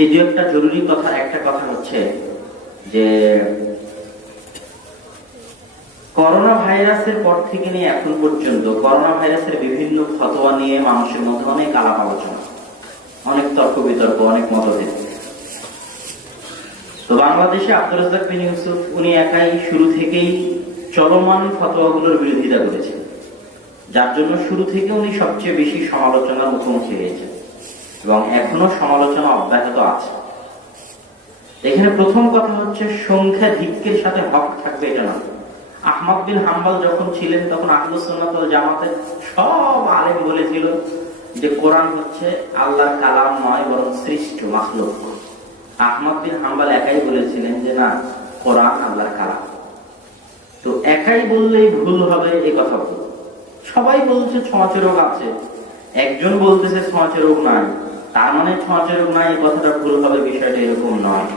সেই দু একটা জরুরি কথা। একটা কথা হচ্ছে যে করোনা ভাইরাসের পর থেকে নিয়ে এখন পর্যন্ত করোনা ভাইরাসের বিভিন্ন ফতোয়া নিয়ে মানুষের মধ্যে অনেক আলাপ আলোচনা, অনেক তর্ক বিতর্ক, অনেক মতভেদ। তো বাংলাদেশে আব্দুর রাজ্জাক বিন ইউসুফ উনি একাই শুরু থেকেই চলমান ফতোয়াগুলোর বিরোধিতা করেছেন, যার জন্য শুরু থেকে উনি সবচেয়ে বেশি সমালোচনার মুখোমুখি হয়েছেন এবং এখনো সমালোচনা অব্যাহত আছে। এখানে প্রথম কথা হচ্ছে সংখ্যাধিক্যের সাথে হক থাকবে এটা না। আহমদ বিন হাম্বল যখন ছিলেন তখন আহলুস সুন্নাত ওয়াল জামাতের সব আলেম বলেছিল যে কোরআন হচ্ছে আল্লাহর কালাম নয়, বরং সৃষ্ট মাখলুক। আহমদ বিন হাম্বল একাই বলেছিলেন যে না, কোরআন আল্লাহর কালাম। তো একাই বললেই ভুল হবে এই কথা বল। সবাই বলছে ছোঁয়াচে রোগ আছে, একজন বলতেছে ছোঁয়াচে রোগ নাই, তার মানে ছোঁয়াচে রোগ নাই, এই কথাটা ভুল হবে, বিষয়টা এরকম নয়।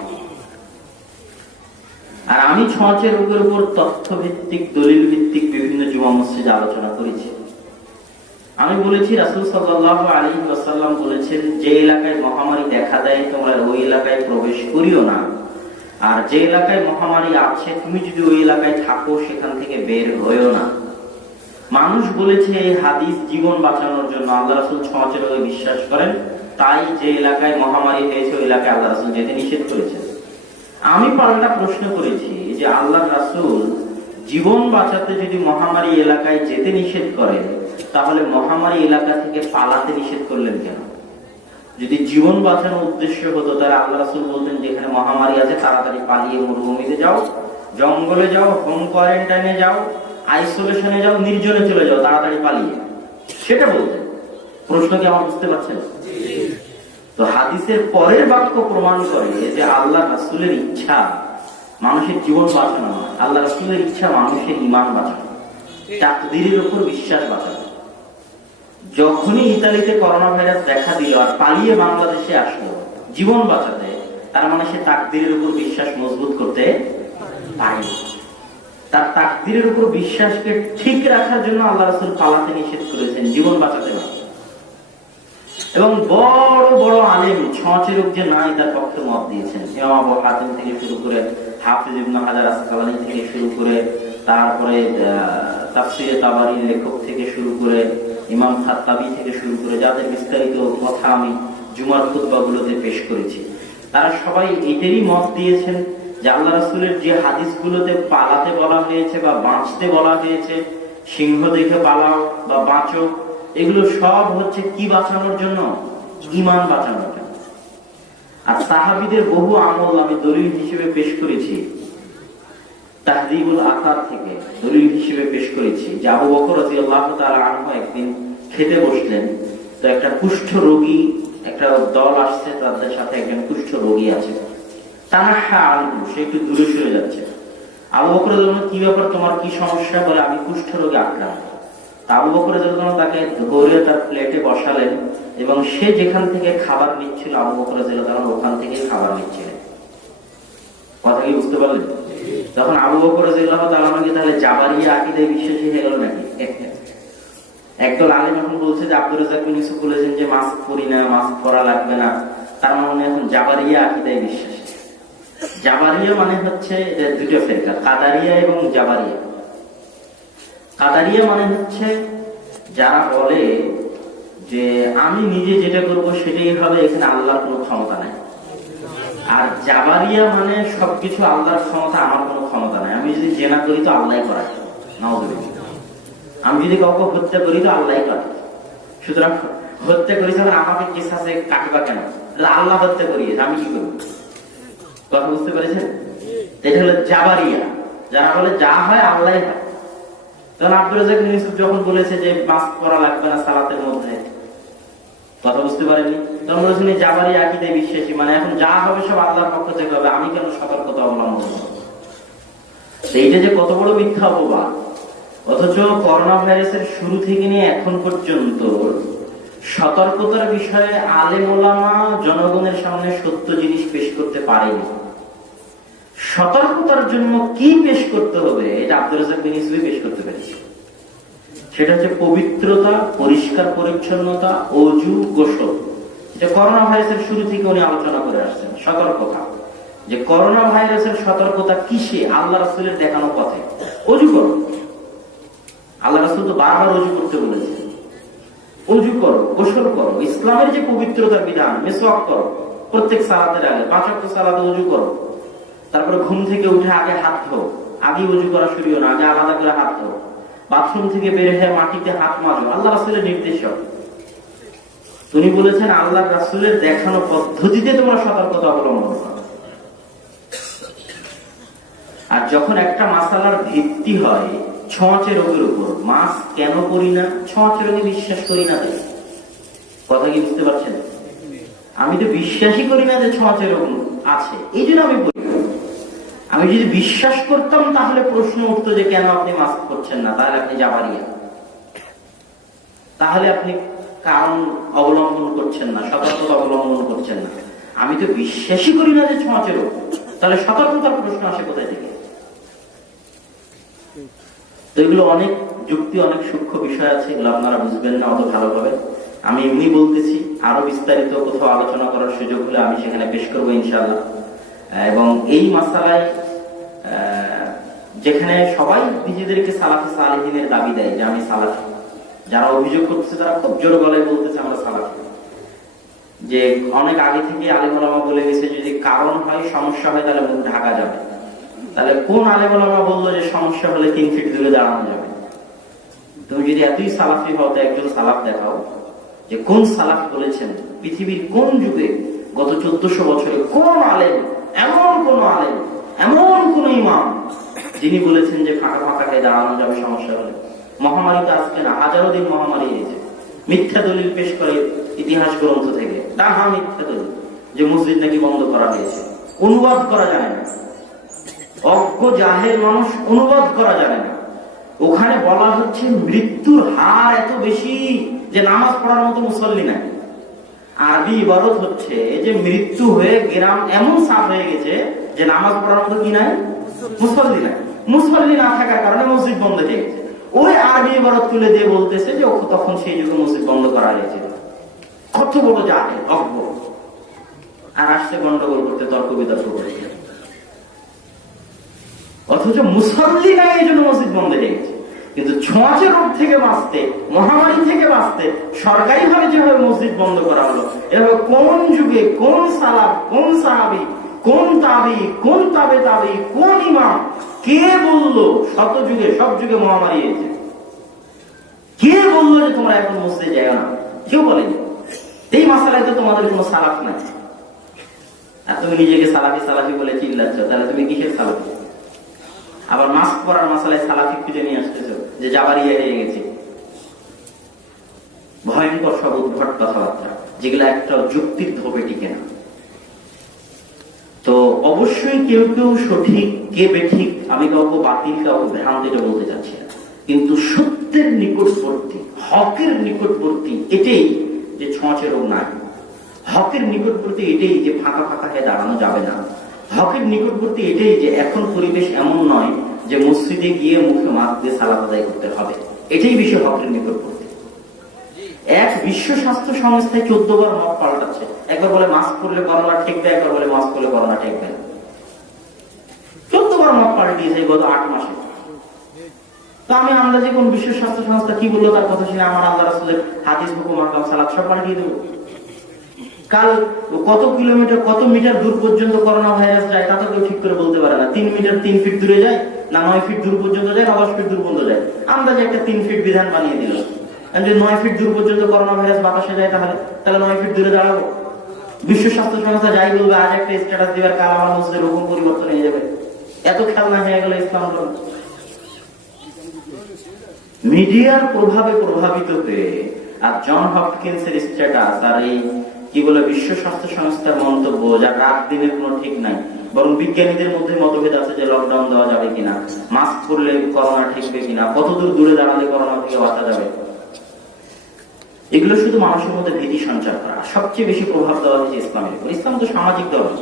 আর আমি ছোঁয়াচে রোগের উপর তথ্য ভিত্তিক, দলিল ভিত্তিক বিভিন্ন জুমা মসজিদে আলোচনা করেছি। আমি বলেছি রাসূল সাল্লাল্লাহু আলাইহি ওয়াসাল্লাম বলেছেন, যে এলাকায় মহামারী দেখা দেয় তোমরা ওই এলাকায় প্রবেশ করিও না, আর যে এলাকায় মহামারী আছে তুমি যদি ওই এলাকায় থাকো সেখান থেকে বের হইও না। মানুষ বলেছে এই হাদিস জীবন বাঁচানোর জন্য। আল্লাহ রাসূল ছোঁয়াচে রোগে বিশ্বাস করেন, তাই যে এলাকায় মহামারী হয়েছে ওই এলাকায় আল্লাহ রাসূল যেতে নিষেধ করেছেন। আমি পাল্টা প্রশ্ন করেছি যে আল্লাহ রাসূল জীবন বাঁচাতে যদি মহামারী এলাকায় যেতে নিষেধ করে, তাহলে মহামারী এলাকা থেকে পালাতে নিষেধ করলেন কেন? যদি জীবন বাঁচানোর উদ্দেশ্য হতো তাহলে আল্লাহ রাসূল বলতেন যেখানে মহামারী আছে তাড়াতাড়ি পালিয়ে মরুভূমিতে যাও, জঙ্গলে যাও, হোম কোয়ারেন্টাইনে যাও, আইসোলেশনে যাও, নির্জনে চলে যাও, তাড়াতাড়ি পালিয়ে, সেটা বলতেন। প্রশ্ন কি আমার বুঝতে পারছেন? তো হাদিসের পরের বাক্য প্রমাণ করে যে আল্লাহ রাসূলের ইচ্ছা মানুষের জীবন বাঁচানো নয়, আল্লাহ রাসূলের ইচ্ছা মানুষের ঈমান বাঁচানো, তাকদীরের উপর বিশ্বাস বাঁচানো। যখনই ইতালিতে করোনা ভাইরাস দেখা দিল আর পালিয়ে বাংলাদেশে আসলো জীবন বাঁচাতে, তার মানে সে তাকদীরের উপর বিশ্বাস মজবুত করতে পারেনি। তার তাকদীরের উপর বিশ্বাসকে ঠিক রাখার জন্য আল্লাহ রাসূল পালাতে নিষেধ করেছেন, জীবন বাঁচাতে না। এবং বড় বড় আলেম ছোঁয়াচে রোগ যে নাই তার পক্ষে মত দিয়েছেন। ইমাম আবু হাতিম থেকে শুরু করে হাফিজ ইবনে হাজার আসকালানী থেকে শুরু করে, তারপরে তাফসীরে তাবারীর লেখক থেকে শুরু করে, ইমাম খাত্তাবী থেকে শুরু করে, যাদের বিস্তারিত কথা আমি জুমার খুতবাগুলোতে পেশ করেছি, তারা সবাই এটারই মত দিয়েছেন যে আল্লাহ রাসূলের যে হাদিসগুলোতে পালাতে বলা হয়েছে বা বাঁচতে বলা হয়েছে, সিংহ দেখে পালাও বা বাঁচো, এগুলো সব হচ্ছে কি বাঁচানোর জন্য? ঈমান বাঁচানোর জন্য। আর সাহাবীদের বহু আমল আমি দলিল হিসেবে পেশ করেছি, তাহযীবুল আসার থেকে দলিল হিসেবে পেশ করেছি যে আবু বকর রাদিয়াল্লাহু তাআলা আনহু একদিন খেতে বসলেন, তো একটা কুষ্ঠ রোগী, একটা দল আসছে, তাদের সাথে একজন কুষ্ঠ রোগী আছে। তানাহা আনহু, সে একটু দূরে সরে যাচ্ছে। আবু বকর রাদিয়াল্লাহু, কি ব্যাপার, তোমার কি সমস্যা? বলে আমি কুষ্ঠ রোগে আক্রান্ত। আবু বকর রাদিয়াল্লাহু তাকে ধরে তার প্লেটে বসালেন এবং সে যেখান থেকে খাবার নিচ্ছিল আবু বকর রাদিয়াল্লাহু ওখান থেকে খাবার নিচ্ছিলেন। কথা কি বুঝতে পারলেন? তখন আবু বকর রাদিয়াল্লাহু তাআলা তাহলে জাবারিয়া আকীদায় বিশ্বাসী হয়ে গেল নাকি? একদল আলেম এখন বলছে যে আব্দুর রাজ্জাক বিন ইউসুফ বলেছেন যে মাস্ক পরি না, মাস্ক পরা লাগবে না, তার মানে এখন জাবারিয়া আকীদায় বিশ্বাসী। জাবারিয়া মানে হচ্ছে দুটো ফিরকা, কাদারিয়া এবং জাবারিয়া। কাদারিয়া মানে হচ্ছে যারা বলে যে আমি নিজে যেটা করব সেটাই হবে, এখানে আল্লাহর কোনো ক্ষমতা নাই। আর জাবারিয়া মানে সবকিছু আল্লাহর ক্ষমতা, আমার কোনো ক্ষমতা নাই। আমি যদি জেনা করি তো আল্লাহই করায়, নাউযুবিল্লাহ। আমি যদি কাউকে হত্যা করি তো আল্লাহই করে। সুতরাং হত্যা করি যখন আমাকে কিসাসে কাটবা কেন? আল্লাহ হত্যা করিয়েছে, আমি কি করব? কথা বুঝতে পেরেছেন? এটা হলো জাবারিয়া, যারা বলে যা হয় আল্লাহই হয়। তখন আব্দুর রাজ্জাক বিন ইউসুফ যখন বলেছে যে মাস্ক পরা লাগবে না সালাতের মধ্যে, কথা বুঝতে পারেনি, তখন বলেছেন জাবারিয়া আকীদায় বিশ্বাসী, মানে এখন যা হবে সব আল্লাহর পক্ষ থেকে হবে, আমি কেন সতর্কতা অবলম্বন করব? এইটা যে কত বড় মিথ্যা অপবাদ। অথচ করোনা ভাইরাসের শুরু থেকে নিয়ে এখন পর্যন্ত সতর্কতার বিষয়ে আলেম ওলামা জনগণের সামনে সত্য জিনিস পেশ করতে পারেনি। সতর্কতার জন্য কি পেশ করতে হবে এটা আব্দুর রাজ্জাক বিন ইউসুফ পেশ করতে পেরেছে। সেটা হচ্ছে পবিত্রতা, পরিষ্কার পরিচ্ছন্নতা, ওযু, গোসল। যে করোনা ভাইরাসের শুরু থেকে উনি আলোচনা করে আসছেন সতর্কতা, যে করোনা ভাইরাসের সতর্কতা কিসে? আল্লাহ রাসূলের দেখানো পথে। অজু করো, আল্লাহ রাসূল তো বারবার অজু করতে বলেছে। অজু করো, গোসল করো, ইসলামের যে পবিত্রতার বিধান, মিসওয়াক করো প্রত্যেক সালাতের আগে, 5 ওয়াক্ত সালাতে অজু করো। তারপরে ঘুম থেকে উঠে আগে হাত ধো, আগে অজু করা শুরু না, আগে আলাদা করে হাত ধো। বাথরুম থেকে বের হয়ে মাটিতে হাত মাজো, আল্লাহ রাসূলের নির্দেশ। তিনি বলেছেন আল্লাহ রাসূলের দেখানো পদ্ধতিতে তোমরা সতর্কতা অবলম্বন করো। আর যখন একটা মাসালার ভিত্তি হয় ছোঁয়াচে রোগের উপর, মাস্ক কেন করি না? ছোঁয়াচে রোগে বিশ্বাস করি না। কথা কি বুঝতে পারছেন? আমি তো বিশ্বাসই করি না যে ছোঁয়াচে রোগ আছে, এই জন্য আমি বলি। আমি যদি বিশ্বাস করতাম তাহলে প্রশ্ন উঠতো যে কেন আপনি মাস্ক করছেন না, তাহলে আপনি জাবারিয়া, তাহলে আপনি কারণ অবলম্বন করছেন না, সতর্কতা অবলম্বন করছেন না। আমি তো বিশ্বাসই করি না যে ছোঁয়াচে রোগ, তাহলে সতর্কতার প্রশ্ন আসে কোথায় থেকে? তো এগুলো অনেক যুক্তি, অনেক সূক্ষ্ম বিষয় আছে, এগুলো আপনারা বুঝবেন না অত ভালোভাবে। আমি এমনি বলতেছি, আরো বিস্তারিত কোথাও আলোচনা করার সুযোগ হলে আমি সেখানে পেশ করবো ইনশাআল্লাহ। এবং এই মাসালায় যেখানে সবাই নিজেদেরকে সালাফি সালেহিনের দাবি দেয় যে আমি সালাফি, যারা অভিযোগ করতেছে তারা খুব জোর গলায় বলতেছে আমরা সালাফি। যে অনেক আগে থেকে আলেম ওলামা বলে গেছে যদি কারণ হয়, সমস্যা হয়, তাহলে মুখ ঢাকা যাবে। তাহলে কোন আলেম ওলামা বললো যে সমস্যা হলে 3 ফিট দূরে দাঁড়ানো যাবে? তুমি যদি এতই সালাফি হও তো একজন সালাফ দেখাও, যে কোন সালাফ বলেছেন পৃথিবীর কোন যুগে গত 1400 বছরে কোন আলেম, এমন কোন আলেম, এমন কোন ইমাম যিনি বলেছেন যে ফাঁকা ফাঁকা হয়ে দাঁড়ানো যাবে সমস্যা হলে? মহামারী তো আজকে না, হাজারো দিন মহামারী হয়েছে। মিথ্যা দলিল পেশ করে ইতিহাস গ্রন্থ থেকে, তাহা মিথ্যা দলিল যে মসজিদ নাকি বন্ধ করা হয়েছে, অনুবাদ করা যায় না। অজ্ঞ জাহেল মানুষ অনুবাদ করা যায় না। ওখানে বলা হচ্ছে মৃত্যুর হার এত বেশি যে নামাজ পড়ার মতো মুসল্লি নাই। আরবি ইবারত হচ্ছে যে মৃত্যু হয়ে গ্রাম এমন সাফ হয়ে গেছে যে নামাজ পড়ার মতো কি নাই, মুসল্লি নাই। মুসল্লি না থাকার কারণে মসজিদ বন্ধ হয়ে গেছে। ওই আরবি ইবারত তুলে দিয়ে বলতেছে যে তখন সেই যুগে মসজিদ বন্ধ করা হয়েছিল। কত বড় জাহেল, অজ্ঞ, আর আসছে গন্ডগোল করতে, তর্ক বিতর্ক করতে। অথচ মুসল্লি নাই, এই জন্য মসজিদ বন্ধ হয়ে গেছে। কিন্তু ছোঁয়াচে রোগ থেকে বাঁচতে, মহামারী থেকে বাঁচতে সরকারি ভাবে যেভাবে মসজিদ বন্ধ করা হলো, এভাবে কোন যুগে কোন সালাফ, কোন সাহাবী, কোন তাবি, কোন তাবে তাবি, কোন ইমাম, কে বললো শত যুগে সব যুগে মহামারী হয়েছে? কে বললো যে তোমরা এখন মসজিদে যাও না? কেউ বলেনি। এই মাসালায় তো তোমাদের কোনো সালাফ নাই, আর তুমি নিজেকে সালাফি সালাফি বলে চিল্লাচ্ছ, তাহলে তুমি কিসের সালাফি? আবার মাস্ক পরার মাসালায় সালাফি খুঁজে নিয়ে আসতেছো যে জাবারিয়া হয়ে গেছে। ভয়ঙ্কর সব উদ্ভট কথাবার্তা, যেগুলো একটা যুক্তির ধোপে টিকে না। তো অবশ্যই কেউ কেউ সঠিক, কে বেঠিক, আমি কাউকে বাতিল, কাউকে ভ্রান্ত এটা বলতে চাচ্ছি না। কিন্তু সত্যের নিকটবর্তী, হকের নিকটবর্তী এটাই যে ছোঁয়াচে রোগ নাই। হকের নিকটবর্তী এটাই যে ফাঁকা ফাঁকা হয়ে দাঁড়ানো যাবে না। হকের নিকটবর্তী এটাই যে এখন পরিবেশ এমন নয় যে মসজিদে গিয়ে মুখে মাস্ক দিয়ে সালাত আদায় করতে হবে। এটাই বিষয় হকের নিকটবর্তী। এক বিশ্ব স্বাস্থ্য সংস্থায় 14 বার মত পাল্টাচ্ছে। একবার বলে মাস্ক পরলে করোনা ঠেকবে, একবার বলে মাস্ক পরলে করোনা ঠেকবে না। 14 বার মত পাল্টিয়েছে গত 8 মাসে। তো আমি আন্দাজে কোন বিশ্ব স্বাস্থ্য সংস্থা কি বললো তার কথা শুনে আমার আল্লাহ রাসূলের হাদিস, হুকুম, আহকাম, সালাত সব পাল্টিয়ে দেবো। কাল কত কিলোমিটার, কত মিটার দূর পর্যন্ত করোনা ভাইরাস যায় তা তো কেউ ঠিক করে বলতে পারে না। 3 মিটার 3 ফিট দূরে যায়, না 9 ফিট দূর পর্যন্ত যায়, না 10 ফিট দূর পর্যন্ত যায়। আন্দাজে একটা 3 ফিট বিধান বানিয়ে দিল। যদি 9 ফিট দূর পর্যন্ত করোনা ভাইরাস বাতাসে যায়, তাহলে 9 ফিট দূরে দাঁড়াবো। বিশ্ব স্বাস্থ্য সংস্থা যাই বলবে, আজ একটা স্ট্যাটাস দিবার, কাল আমার মসজিদের হুকুম পরিবর্তন হয়ে যাবে। এত খেলনা হয়ে গেল ইসলাম ধর্ম। মিডিয়ার প্রভাবে প্রভাবিত হয়ে আর জন হপকিন্সের স্ট্যাটাস আর এই কি বলে বিশ্ব স্বাস্থ্য সংস্থার মন্তব্য, যার রাত দিনের কোনো ঠিক নাই, বরং বিজ্ঞানীদের মধ্যে মতভেদ আছে যে লকডাউন দেওয়া যাবে কিনা, মাস্ক পরলে করোনা ঠেকবে কিনা, কতদূর দূরে দাঁড়ালে করোনা থেকে বাঁচা যাবে। এগুলো শুধু মানুষের মধ্যে ভীতি সঞ্চার করা। সবচেয়ে বেশি প্রভাব দেওয়া হয়েছে ইসলামের উপর। ইসলাম তো সামাজিক ধর্ম।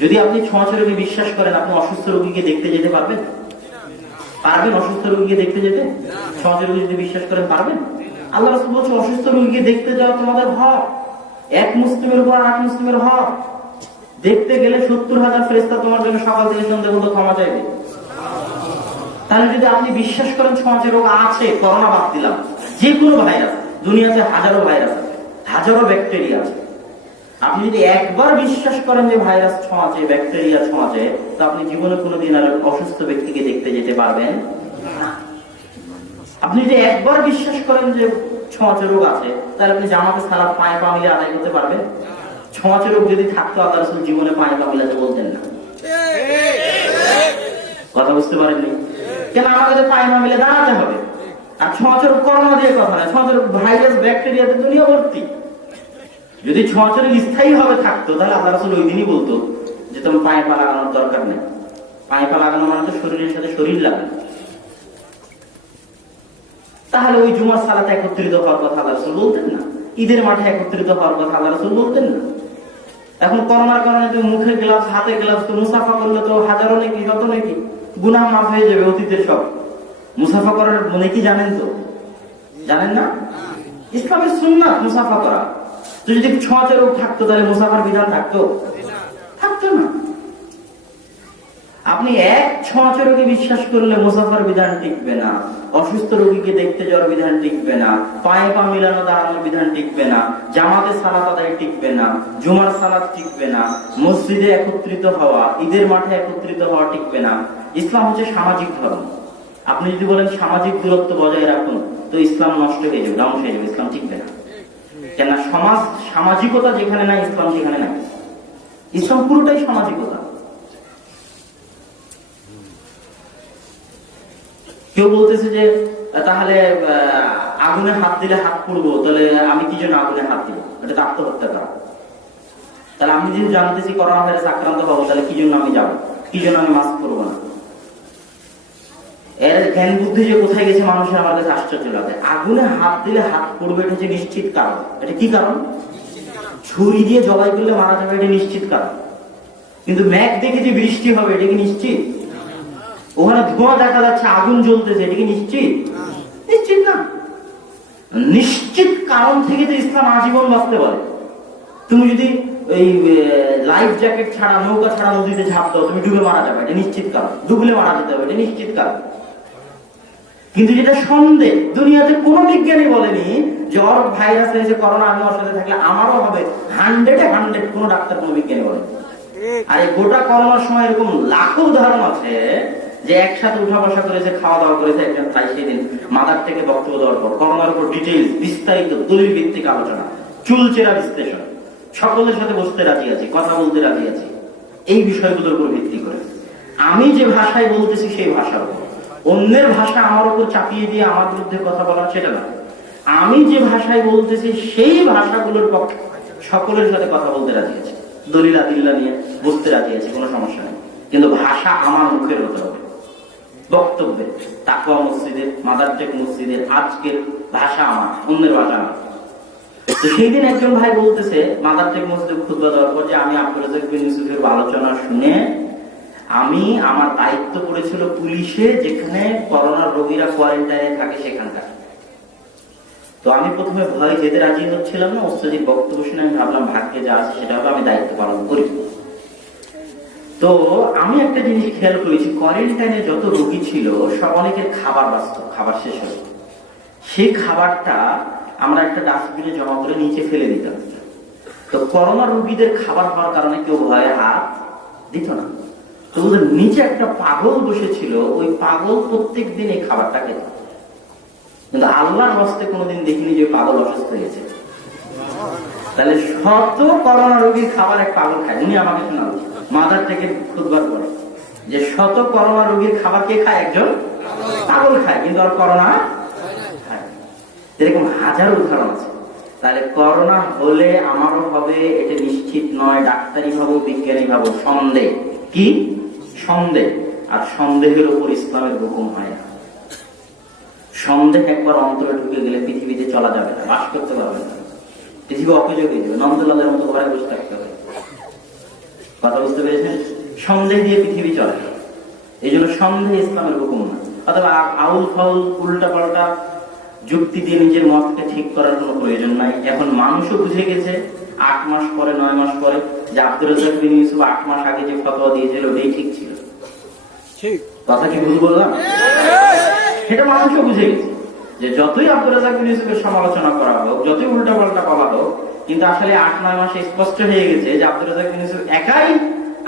যদি আপনি ছোঁয়াচে রোগে বিশ্বাস করেন, আপনি অসুস্থ রোগীকে দেখতে যেতে পারবেন? পারবেন অসুস্থ রোগীকে দেখতে যেতে? ছোঁয়াচে রোগী যদি বিশ্বাস করেন পারবেন? আল্লাহ রাসূল বলছে অসুস্থ রোগীকে দেখতে যাওয়া তোমাদের হক। এক মুসলিমের উপর আর এক মুসলিমের হক। দেখতে গেলে 70,000 ফেরেশতা তোমার জন্য সকাল থেকে সন্ধ্যা পর্যন্ত ক্ষমা চাইবে। তাহলে যদি আপনি বিশ্বাস করেন সমাজে রোগ আছে, করোনা বাদ দিলাম, যে কোনো ভাইরাস, দুনিয়াতে হাজারো ভাইরাস আছে, হাজারো ব্যাকটেরিয়া আছে, আপনি যদি একবার বিশ্বাস করেন যে ভাইরাস ছোঁয়াচে, ব্যাকটেরিয়া ছোঁয়াচে, তো আপনি জীবনে কোনোদিন আর অসুস্থ ব্যক্তিকে দেখতে যেতে পারবেন না। আপনি যদি একবার বিশ্বাস করেন যে ছোঁয়াচে রোগ আছে, তাহলে আপনি জামাতে সালাত পায়ে পা মিলে আদায় করতে পারবেন? ছোঁয়াচে রোগ যদি থাকতো আল্লাহ রাসূল জীবনে পায়ে পা মিলাতে বলতেন না। কথা বুঝতে পারেননি কেন? আমাদের পায়ে পা মিলে দাঁড়াতে হবে। আর ছোঁয়াচে রোগ করোনা দিয়ে কথা নয়, ছোঁয়াচে রোগ ভাইরাস ব্যাকটেরিয়াতে দুনিয়া ভর্তি। যদি ছোঁয়াচে রোগ স্থায়ী ভাবে থাকতো তাহলে আল্লাহ রাসূল ওই দিনই বলতো যে তোমার পায়ে পা লাগানোর দরকার নেই। পায়ে পা লাগানো মানে তো শরীরের সাথে শরীর লাগানো। তাহলে ওই জুমার সালাতে একত্রিত হওয়ার কথা আল্লাহ রাসূল বলতেন না, ঈদের মাঠে একত্রিত হওয়ার কথা আল্লাহ রাসূল বলতেন না। এখন করোনার কারণে তুমি মুখে গ্লাভস, হাতে গ্লাভস, তো মুসাফা করলে তো হাজারো নাকি শত নাকি গুনাহ মাফ হয়ে যাবে অতীতের সব। মুসাফা করার মানে কি জানেন? তো জানেন না? ইসলামের সুন্নাত মুসাফা করা। তো যদি ছোঁয়াচে রোগ থাকতো তাহলে মুসাফার বিধান থাকতো? থাকতো না। আপনি এক ছোঁয়াচে রোগী বিশ্বাস করলে মুসাফার বিধান টিকবে না, অসুস্থ রোগীকে দেখতে যাওয়ার বিধান টিকবে না, পায়ে পা মিলানো দাঁড়ানোর বিধান টিকবে না, জামাতে সালাত আদায় টিকবে না, জুমার সালাত টিকবে না, মসজিদে একত্রিত হওয়া, ঈদের মাঠে একত্রিত হওয়া টিকবে না। ইসলাম হচ্ছে সামাজিক ধর্ম। আপনি যদি বলেন সামাজিক দূরত্ব বজায় রাখুন, তো ইসলাম নষ্ট হয়ে যাবে, ধ্বংস হয়ে যাবে, ইসলাম টিকবে না। কেন? সামাজিকতা যেখানে নাই ইসলাম সেখানে নাই। ইসলাম পুরোটাই সামাজিকতা। কেউ বলতেছে যে তাহলে আগুনে হাত দিলে হাত পুড়বো, তাহলে আমি কি জন্য আগুনে হাত দিব? এটা তো আত্মহত্যা করা। তাহলে আমি যদি জানতেছি করোনা ভাইরাস আক্রান্ত হবো, তাহলে কি জন্য আমি যাবো? কি জন্য আমি মাস্ক পরবো না? এর জ্ঞান বুদ্ধি যে কোথায় গেছে মানুষের আমার কাছে আশ্চর্য লাগে। আগুনে হাত দিলে হাত পড়বে, এটা হচ্ছে নিশ্চিত কারণ। এটা কি কারণ? ছুরি দিয়ে জবাই করলে মারা যাবে, এটা নিশ্চিত কারণ। কিন্তু মেঘ দেখে যে বৃষ্টি হবে, এটা কি নিশ্চিত? ওখানে ধোঁয়া দেখা যাচ্ছে, আগুন জ্বলতেছে, এটা কি নিশ্চিত? নিশ্চিত না। নিশ্চিত কারণ থেকে যে ইসলাম আজীবন বাঁচতে পারে। তুমি যদি এই লাইফ জ্যাকেট ছাড়া, নৌকা ছাড়া নদীতে ঝাঁপ দাও, তুমি ডুবে মারা যাবে, এটা নিশ্চিত কারণ। ডুবলে মারা যেতে হবে, এটা নিশ্চিত কারণ। কিন্তু যেটা সন্দেহ, দুনিয়াতে কোনো বিজ্ঞানী বলেনি যে ওর ভাইরাস হয়েছে, করোনা, আমি ওর সাথে থাকলে আমারও হবে। 100 কোনো ডাক্তার, কোনো বিজ্ঞানী বলেনি। আর এই গোটা করোনার সময় এরকম লাখো উদাহরণ আছে যে একসাথে উঠা বসা করেছে, খাওয়া দাওয়া করেছে একজন তাই সেদিন মাদার থেকে বক্তব্য দেওয়ার পর করোনার উপর ডিটেইলস, বিস্তারিত দলিল ভিত্তিক আলোচনা, চুলচেরা বিশ্লেষণ, সকলের সাথে বসতে রাজি আছি, কথা বলতে রাজি আছি এই বিষয়গুলোর উপর ভিত্তি করে। আমি যে ভাষায় বলতেছি সেই ভাষার উপর, অন্যের ভাষা আমার উপর চাপিয়ে দিয়ে আমার বিরুদ্ধে কথা বলা সেটা না। আমি যে ভাষায় বলতেছি সেই ভাষাগুলোর পক্ষে সকলের সাথে কথা বলতে রাজি আছে, দলিল আদিল্লা নিয়ে বসতে রাজি আছে, কোনো সমস্যা নেই। কিন্তু ভাষা আমার মুখের হতে হবে। বক্তব্যে তাকওয়া মসজিদের, মাদার টেক মসজিদের আজকের ভাষা আমার, অন্যের ভাষা আমার। তো সেই দিন একজন ভাই বলতেছে মাদার টেক মসজিদে খুতবা দেওয়ার পর যে আমি আব্দুর রাজ্জাক বিন ইউসুফের আলোচনা শুনে আমি, আমার দায়িত্ব পড়েছিল পুলিশে, যেখানে করোনার রোগীরা কোয়ারেন্টাইনে থাকে সেখানকার। তো আমি প্রথমে ভয়ে যেতে রাজি হচ্ছিলাম না। ওস্তাদের বক্তব্য শুনে আমি ভাবলাম ভাগ্যে যা আছে সেটা হবে, আমি দায়িত্ব পালন করি। তো আমি একটা জিনিস খেয়াল করেছি, কোয়ারেন্টাইনে যত রোগী ছিল সব অনেকের খাবার বাঁচত, খাবার শেষ হলো, সেই খাবারটা আমরা একটা ডাস্টবিনে জমা করে নিচে ফেলে দিতাম। তো করোনা রোগীদের খাবার হওয়ার কারণে কেউ ভয়ে হাত দিত না। তো ওদের নিচে একটা পাগল বসেছিল, ওই পাগল প্রত্যেক দিন এই খাবারটা খেত। কিন্তু আল্লাহর হস্তে কোনোদিন দেখিনি যে পাগল অসুস্থ হয়েছে। তাহলে শত করোনা রোগীর খাবার এক পাগল খায়। উনি আমাকে শোনাল মাদার থেকে খুতবার পরে যে শত করোনা রোগীর খাবার কে খায়? একজন পাগল খায়, কিন্তু আর করোনা খায়। এরকম হাজার উদাহরণ আছে। তাহলে করোনা হলে আমারও হবে এটা নিশ্চিত নয়। ডাক্তারি ভাবো, বিজ্ঞানী ভাবো, সন্দেহ। কি সন্দেহ? আর সন্দেহের উপর ইসলামের হুকুম হয় না। সন্দেহ একবার অন্তরে ঢুকে গেলে পৃথিবীতে চলা যাবে না, বাস করতে পারবে না, পৃথিবী অকেজো হয়ে যাবে, নন্দলালের মতো ঘরে বসে থাকতে হবে। কথা বুঝতে পেরেছেন? সন্দেহ দিয়ে পৃথিবী চলে, এই জন্য সন্দেহ ইসলামের হুকুম না। অথবা আউল ফাউল উল্টা পাল্টা যুক্তি দিয়ে নিজের মতকে ঠিক করার কোনো প্রয়োজন নাই। এখন মানুষও বুঝে গেছে 8 মাস পরে 9 মাস পরে যে আব্দুর রাজ্জাক বিন ইউসুফ 8 মাস আগে যে ফতোয়া দিয়েছিল ওটাই ঠিক ছিল। কথা কি ভুল বললাম? সেটা মানুষও বুঝে গেছে যে যতই আব্দুর রাজ্জাক বিন ইউসুফের সমালোচনা করা হোক, যতই উল্টা পাল্টা বলা হোক, কিন্তু আসলে 8-9 মাসে স্পষ্ট হয়ে গেছে যে আব্দুর রাজ্জাক বিন ইউসুফ একাই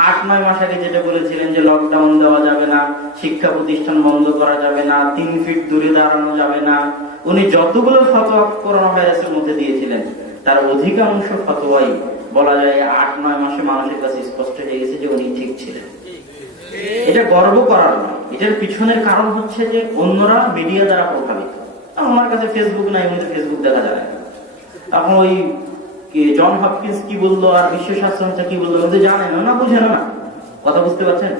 8-9 মাস আগে যেটা বলেছিলেন যে লকডাউন দেওয়া যাবে না, শিক্ষা প্রতিষ্ঠান বন্ধ করা যাবে না, 3 ফিট দূরে দাঁড়ানো যাবে না, উনি যতগুলো ফতোয়া করোনা ভাইরাসের মধ্যে দিয়েছিলেন তার অধিকাংশ ফতোয়াই বলা যায় 8-9 মাসে মানুষের কাছে স্পষ্ট হয়ে গেছে যে উনি ঠিক ছিলেন। এটা গর্ব করার নয়, এটার পিছনের কারণ হচ্ছে যে অন্যরা মিডিয়া দ্বারা প্রভাবিত। আমার কাছে ফেসবুক নাই, এমনি ফেসবুক দেখা যায় না। এখন ওই জন হপকিন্স কি বললো আর বিশ্ব স্বাস্থ্য সংস্থা কি বললো জানেন না, বুঝেন না, কথা বুঝতে পারছেন?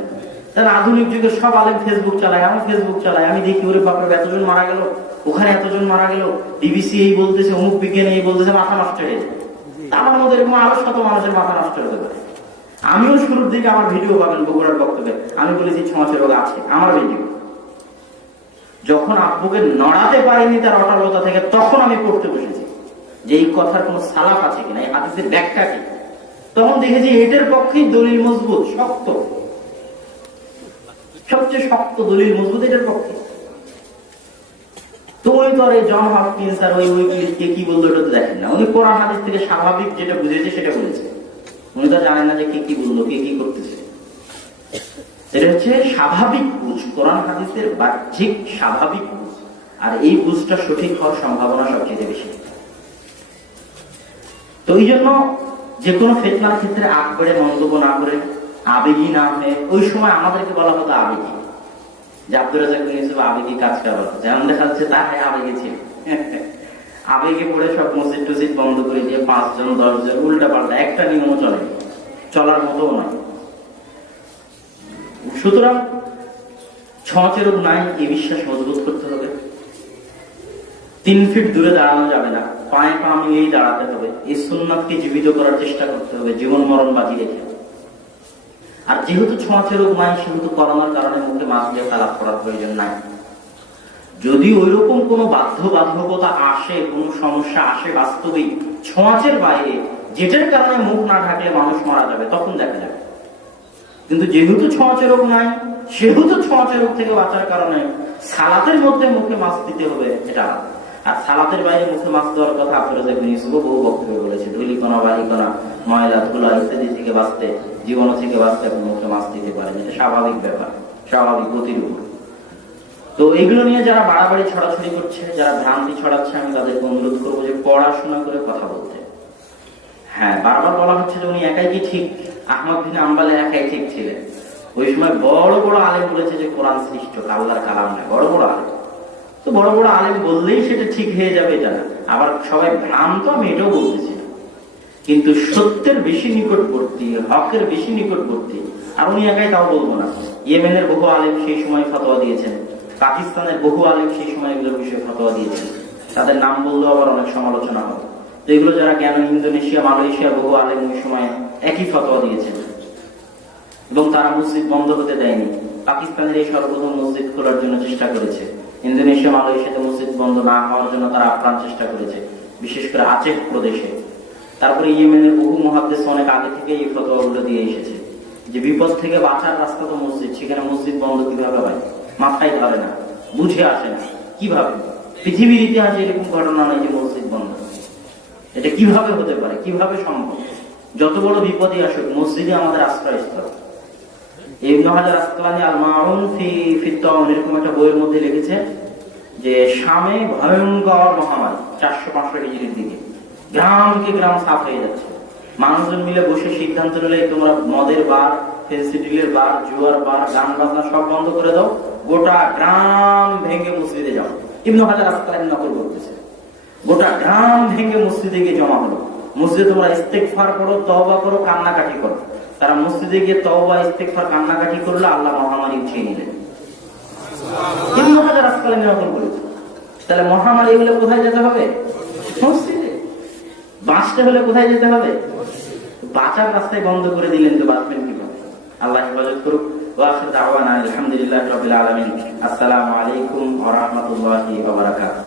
তাহলে আধুনিক যুগে সব আলেম ফেসবুক চালায়, আমি ফেসবুক চালাই, আমি দেখি ওরে বাপরে এতজন মারা গেল, ওখানে এতজন মারা গেল, বিবিসি এই বলতেছে, অমুক বিজ্ঞানী এই বলতেছে, মাথা নষ্ট হয়ে যায়। আমার মধ্যে এরকম আরো শত মানুষের মাথা নষ্ট হতে পারে। আমিও শুরুর দিকে আমার ভিডিও পাবেন বগুড়ার বক্তব্যে, আমি বলেছি 6 রোগ আছে আমার ভিডিও। যখন আব্বুকে নড়াতে পারিনি তার অটালতা থেকে, তখন আমি পড়তে বসেছি যে এই কথার কোন সালাফ আছে কিনা, এই হাদিসের ব্যাখ্যা কি। তখন দেখেছি এটার পক্ষেই দলিল মজবুত, শক্ত, সবচেয়ে শক্ত দলিল মজবুত এটার পক্ষে। তো ওই তো আর এই জন হপকিন্স আর ওই কে কি বললো এটা তো দেখেন না, উনি কোরআন হাদিস থেকে স্বাভাবিক যেটা বুঝেছে সেটা বলেছে। উনি তো জানেন না যে কে কি বললো, কে কি করতেছে। এটা হচ্ছে স্বাভাবিক বুঝ, কোরআন হাদিসের বাহ্যিক স্বাভাবিক বুঝ, আর এই বুঝটা সঠিক হওয়ার সম্ভাবনা সবচেয়ে বেশি। তো এই জন্য যে কোনো ফিতনার ক্ষেত্রে আকবরে মন্তব্য না করে, আবেগী না হয়ে, ওই সময় আমাদেরকে বলা হতো আবেগী, যে আব্দুর রাজ্জাক বিন ইউসুফ আবেগী কাজ করা, যেমন দেখা যাচ্ছে তার আবেগে ছিল। আবেগে পড়ে সব মসজিদ টসজিদ বন্ধ করে দিয়ে 5 জন 10 জন উল্টা পাল্টা, একটা নিয়মও চলে, চলার মতো নয়। সুতরাং ছোঁয়াচে রোগ নাই, এই বিশ্বাস মজবুত করতে হবে। 3 ফিট দূরে দাঁড়ানো যাবে না, পায়ে পা মিলিয়েই দাঁড়াতে হবে। এই সুন্নাতকে জীবিত করার চেষ্টা করতে হবে জীবন মরণ বাজি রেখে। আর যেহেতু ছোঁয়াচে রোগ নাই, সেহেতু করোনার কারণে মুখে মাস্ক দিয়ে তালাক করার প্রয়োজন নাই। যদি ওইরকম কোনো বাধ্যবাধকতা আসে, কোনো সমস্যা আসে বাস্তবিক ছোঁয়াচের বাইরে, যেটার কারণে মুখ না ঢাকলে মানুষ মারা যাবে, তখন দেখা যাবে। কিন্তু যেহেতু ছোঁয়াচে রোগ নাই, সেহেতু ছোঁয়াচে রোগ থেকে বাঁচার কারণে সালাতের মধ্যে মুখে মাস্ক দিতে হবে, এটা। আর সালাতের বাইরে মুখে মাস্ক দেওয়ার কথা আব্দুর রাজ্জাক বিন ইউসুফ বহু বক্তব্য বলেছে। ধূলিকণা, বালিকণা, ময়লা ধুলা ইত্যাদি থেকে বাঁচতে, জীবন থেকে বাঁচতে মুখে মাস্ক দিতে পারেন, এটা স্বাভাবিক ব্যাপার, স্বাভাবিক গতির উপর। তো এগুলো নিয়ে যারা বাড়াবাড়ি ছড়াছড়ি করছে, যারা ভ্রান্তি ছড়াচ্ছে, আমি তাদেরকে অনুরোধ করবো যে পড়াশোনা করে কথা বলতে। হ্যাঁ, বারবার বলা হচ্ছে যে উনি একাই কি ঠিক, আহমদ বিন হাম্বল একাই ঠিক ছিলেন। ওই সময় বড় বড় আলেম বলেছে যে কোরআন সৃষ্ট, আল্লাহর কালাম না, বড় বড় আলেম। তো বড় বড় আলেম বললেই সেটা ঠিক হয়ে যাবে এটা না, আবার সবাই ভ্রান্ত, আমি এটাও বলতেছি না। কিন্তু সত্যের বেশি নিকটবর্তী, হকের বেশি নিকটবর্তী। আর উনি একাই তাও বলবো না, ইয়েমেনের বহু আলেম সেই সময় ফতোয়া দিয়েছেন, পাকিস্তানের বহু আলেম সেই সময় এগুলোর বিষয়ে ফতোয়া দিয়েছেন। তাদের নাম বললেও আবার অনেক সমালোচনা হবে। তো এগুলো যারা জ্ঞান, ইন্দোনেশিয়া, মালয়েশিয়া বহু আলেম ওই সময় একই ফতোয়া দিয়েছেন এবং তারা মসজিদ বন্ধ হতে দেয়নি। পাকিস্তানের এই সর্বপ্রথম মসজিদ খোলার জন্য চেষ্টা করেছে, ইন্দোনেশিয়া, মালয়েশিয়াতে মসজিদ বন্ধ না হওয়ার জন্য তারা আপ্রাণ চেষ্টা করেছে, বিশেষ করে আচেহ প্রদেশে। তারপরে ইয়েমেনের বহু মুহাদ্দিস অনেক আগে থেকে এই ফতোয়াগুলো দিয়ে এসেছে যে বিপদ থেকে বাঁচার রাস্তা তো মসজিদ, সেখানে মসজিদ বন্ধ কিভাবে হয়, মাথায় ধরে না, বুঝে আসে না কিভাবে। পৃথিবীর ইতিহাসে এরকম ঘটনা নেই যে মসজিদ বন্ধ, এটা কিভাবে হতে পারে, কিভাবে সম্ভব? যত বড় বিপদই আসুক, মসজিদে আমাদের আশ্রয়স্থল। ইবনে হাজার আসকালানী আল মাউন ফি তাউন এরকম একটা বইয়ের মধ্যে লিখেছে যে শামে ভয়ঙ্কর মহামারী 400-500 হিজরির দিকে, গ্রামকে গ্রাম সাফ হয়ে যাচ্ছে। মানুষজন মিলে বসে সিদ্ধান্ত নিলে তোমরা মদের বার, ফেন্সিডিলের বার, জুয়ার বার, গান বাজনা সব বন্ধ করে দাও, গোটা গ্রাম ভেঙে মসজিদে যাও। ইবনে হাজার আসকালানী নকল করতেছে, গোটা গ্রাম ভেঙে মসজিদে গিয়ে জমা হলো। মসজিদে তোমরা ইস্তেগফার করো, তওবা করো, কান্নাকাটি করো। তারা মসজিদে গিয়ে তওবা, ইস্তেগফার, কান্নাকাটি করলে আল্লাহ মহামারী উঠিয়ে নিলেন। ইবনে হাজার আসকালানী নকল করেছে। তাহলে মহামারী হলে কোথায় যেতে হবে? মসজিদে। বাঁচতে হলে কোথায় যেতে হবে? বাঁচার রাস্তায় বন্ধ করে দিলেন, তো বাঁচবেন কিভাবে? আল্লাহ হেফাজত করুক। ওয়া আখির দাওয়ানা আলহামদুলিল্লাহি রাব্বিল আলামিন। আসসালামু আলাইকুম ওয়া রাহমাতুল্লাহি ওয়া বারাকাতুহু।